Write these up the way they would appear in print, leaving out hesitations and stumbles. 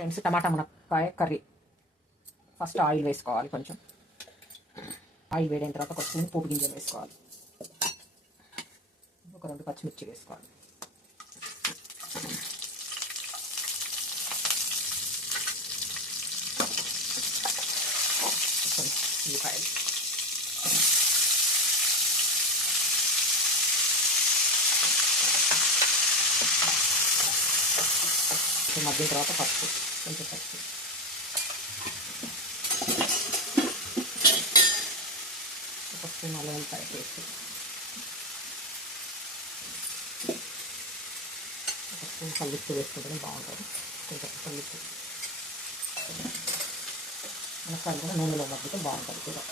Friends, టమాటా మునక్కాయ curry. First oil వేసుకోవాలి. కొంచెం ఆయిల్ వేడైన తర్వాత ఒక స్పూన్ పోపు గింజలు వేసుకోవాలి. ఒక 2 పచ్చిమిర్చి వేసుకోవాలి. ఉల్లిపాయలు, మగ్గిన తర్వాత పసుపు, కొంచెం పసుపు, ఒక స్పూన్ అల్లం వెల్లిపాయ పేస్ట్, ఒక స్పూన్ కల్లుప్పు వేసుకుంటే బాగుంటుంది. కొంచెం కల్లుప్పు, మునక్కాయలు కూడా నూనెలో మగ్గితే బాగుంటుంది కూడా.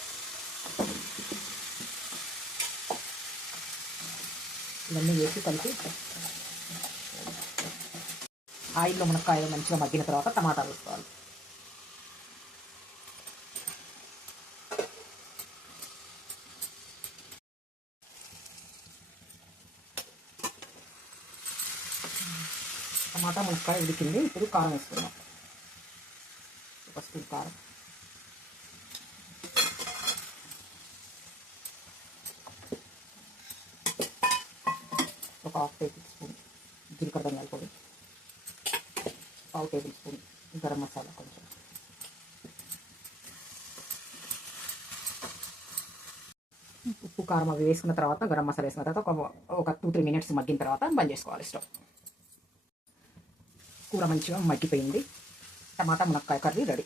ఇవన్నీ వేసి కలిపి ఆయిల్లో మునక్కాయలు మంచిగా మగ్గిన తర్వాత టమాటాలు వేసుకోవాలి. టమాటా మునక్కాయ ఉడికింది. ఇప్పుడు కారం వేసుకుందాం. ఒక స్పూన్ కారం, ఒక ½ టేబుల్ స్పూన్ జీలకర్ర ధనియాల పొడి, ½ టేబుల్ స్పూన్ గరం మసాలా, కొంచెం ఉప్పు కారం అవి వేసుకున్న తర్వాత గరం మసాలా వేసుకున్న తర్వాత ఒక 2-3 మినిట్స్ మగ్గిన తర్వాత బంద్ చేసుకోవాలి స్టవ్. కూర మంచిగా మగ్గిపోయింది. టమాటా మునక్కాయ కర్రీ రెడీ.